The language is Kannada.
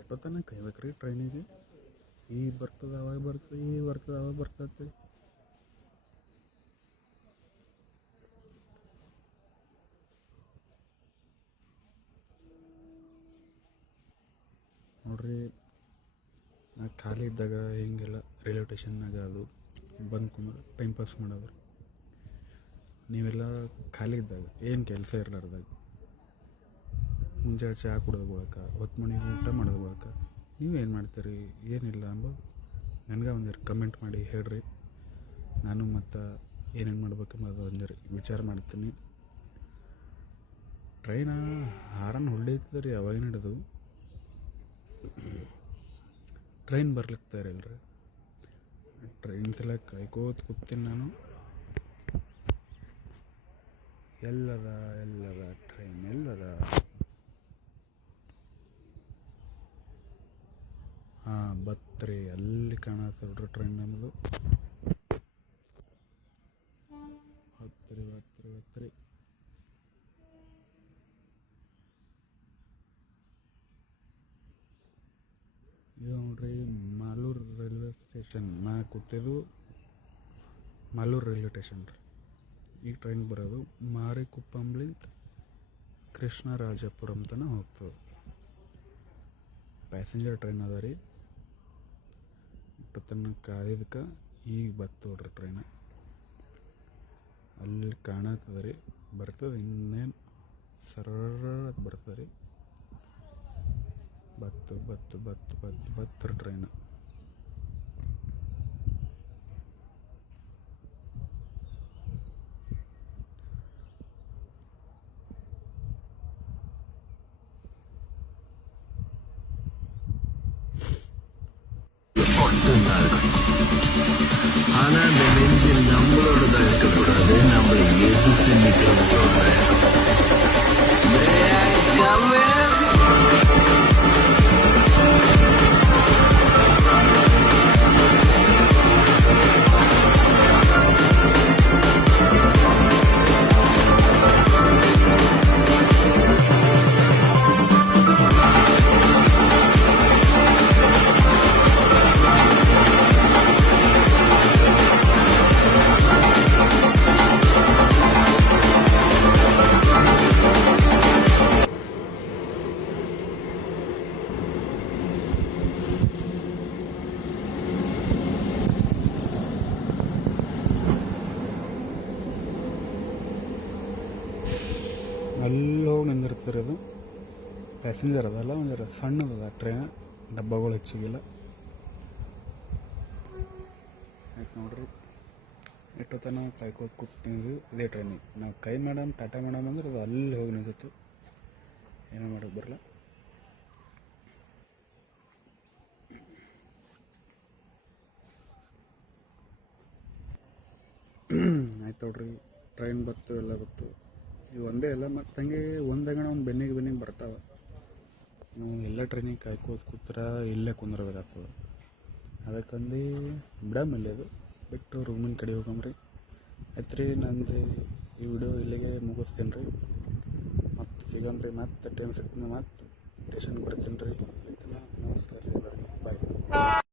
ಎಷ್ಟೊತ್ತನ ಕಾಯ್ಬೇಕ್ರಿ ಟ್ರೈನಿಗೆ. ಈಗ ಬರ್ತದೆ ಅವಾಗ ಬರ್ತದೆ, ಈಗ ಬರ್ತದೆ ಅವಾಗ ಬರ್ತದೆ. ನೋಡ್ರಿ, ನಾ ಖಾಲಿ ಇದ್ದಾಗ ಹಿಂಗೆಲ್ಲ ರೈಲ್ವೆ ಸ್ಟೇಷನ್ನಾಗ ಅದು ಬಂದು ಕುಂದ್ರೆ ಟೈಮ್ ಪಾಸ್ ಮಾಡೋದು. ನೀವೆಲ್ಲ ಖಾಲಿ ಇದ್ದಾಗ ಏನು ಕೆಲಸ ಇರಲಾರ್ದಾಗ ಮುಂಜಾನೆ ಚಹಾ ಕುಡೋದು ಬಳಕ, ಹೊತ್ತು ಮನೆಗೆ ಊಟ ಮಾಡೋದು ಬಳಕ ನೀವೇನು ಮಾಡ್ತೀರಿ, ಏನಿಲ್ಲ ಅಂಬೋದು ನನಗೆ ಒಂದಿರು ಕಮೆಂಟ್ ಮಾಡಿ ಹೇಳ್ರಿ. ನಾನು ಮತ್ತು ಏನೇನು ಮಾಡ್ಬೇಕೆಂಬುದು ಒಂದಿರು ವಿಚಾರ ಮಾಡ್ತೀನಿ. ಟ್ರೈನ ಹಾರನ್ ಹೊಳ್ಳಿರ್ತದೆ ರೀ ಅವಾಗಿನ ಹಿಡಿದು ಟ್ರೈನ್ ಬರ್ಲಿಕ್ತಾರೆ ಇಲ್ರಿ. ಟ್ರೈನ್ ಸಲ ಕಾಯ್ಕೋತ ಕೂಗ್ತೀನಿ ನಾನು. ಎಲ್ಲದ ಟ್ರೈನ್ ಎಲ್ಲದ? ಹಾಂ ಬತ್ರಿ, ಅಲ್ಲಿ ಕಾಣತ್ತಲ್ರಿ ಟ್ರೈನ್ ನಮ್ಮದು. ಹತ್ರಿ ಇದು ನೋಡ್ರಿ ಮಾಲೂರು ರೈಲ್ವೆ ಸ್ಟೇಷನ್. ನಾ ಕೊಟ್ಟಿದ್ದು ಮಾಲೂರು ರೈಲ್ವೆ ಸ್ಟೇಷನ್ ರೀ. ಈಗ ಟ್ರೈನ್ ಬರೋದು ಮಾರಿಕುಪ್ಪಂಲಿಂದ ಕೃಷ್ಣರಾಜಪುರಂ ತನಕ ಹೋಗ್ತದೆ. ಪ್ಯಾಸೆಂಜರ್ ಟ್ರೈನ್ ಅದ ರೀ. ಇಷ್ಟೊತ್ತನ ಕಾದಿದ್ದಕ್ಕೆ ಈಗ ಬತ್ತು ನೋಡ್ರಿ ಟ್ರೈನ. ಅಲ್ಲಿ ಕಾಣತ್ತದ ರೀ, ಬರ್ತದೆ. ಇನ್ನೇನು ಸರಳ ಬರ್ತದೆ ರೀ. ಬತ್ತು ಟ್ರೈನ್. ஆனா அந்த நெஞ்சு நம்மளோடதான் இருக்கக்கூடாது, நம்ம எதிர்த்து நிக்கிறவங்களோட. ಅಲ್ಲಿ ಹೋಗಿ ನಿಂದಿರ್ತಾರೆ. ಅದು ಪ್ಯಾಸೆಂಜರ್ ಅದಲ್ಲ, ಒಂದರ ಸಣ್ಣದದ ಟ್ರೈನ್, ಡಬ್ಬಗಳು ಹೆಚ್ಚಿಗಿಲ್ಲ. ಆಯ್ತು ನೋಡ್ರಿ, ಎಷ್ಟೊತ್ತನ ಕಾಯ್ಕೋತ ಕೂತ್ಕೊಂಡು ಇದೇ ಟ್ರೈನಿಗೆ ನಾವು ಕೈ ಮೇಡಮ್ ಟಾಟಾ ಮೇಡಮ್ ಅಂದ್ರೆ ಅದು ಅಲ್ಲಿ ಹೋಗಿ ನಿಂತಿತ್ತು. ಏನೋ ಮಾಡೋಕ್ಕೆ ಬರಲ್ಲ. ಆಯ್ತು ನೋಡ್ರಿ, ಟ್ರೈನ್ ಬತ್ತು, ಎಲ್ಲ ಬತ್ತು. ಇವು ಒಂದೇ ಎಲ್ಲ ಮತ್ತು ಹಂಗೆ ಒಂದಾಗಣ ಒಂದು ಬೆನ್ನಿಗೆ ಬರ್ತಾವೆ. ನಾವು ಎಲ್ಲ ಟ್ರೈನಿಗೆ ಕಾಯ್ಕೋತ ಕೂತ್ರ ಇಲ್ಲೇ ಕುಂದ್ರಬೇಕಾಗ್ತದೆ. ಅದಕ್ಕಂದು ಬಿಡಮಲ್ಲಿ ಅದು ಬಿಟ್ಟು ರೂಮಿನ ಕಡೆ ಹೋಗಮ್ರಿ. ಆಯ್ತು ರೀ, ನಂದು ಈ ವಿಡಿಯೋ ಇಲ್ಲಿಗೆ ಮುಗಿಸ್ತೀನಿ ರೀ. ಮತ್ತು ಸಿಗಮ್ರಿ, ಮತ್ತೆ ಟೈಮ್ ಸಿಗ್ತೀನಿ, ಮತ್ತೆ ಸ್ಟೇಷನ್ಗೆ ಬರ್ತೀನಿ ರೀ. ನಮಸ್ಕಾರ ರೀ, ಬಾಯ್.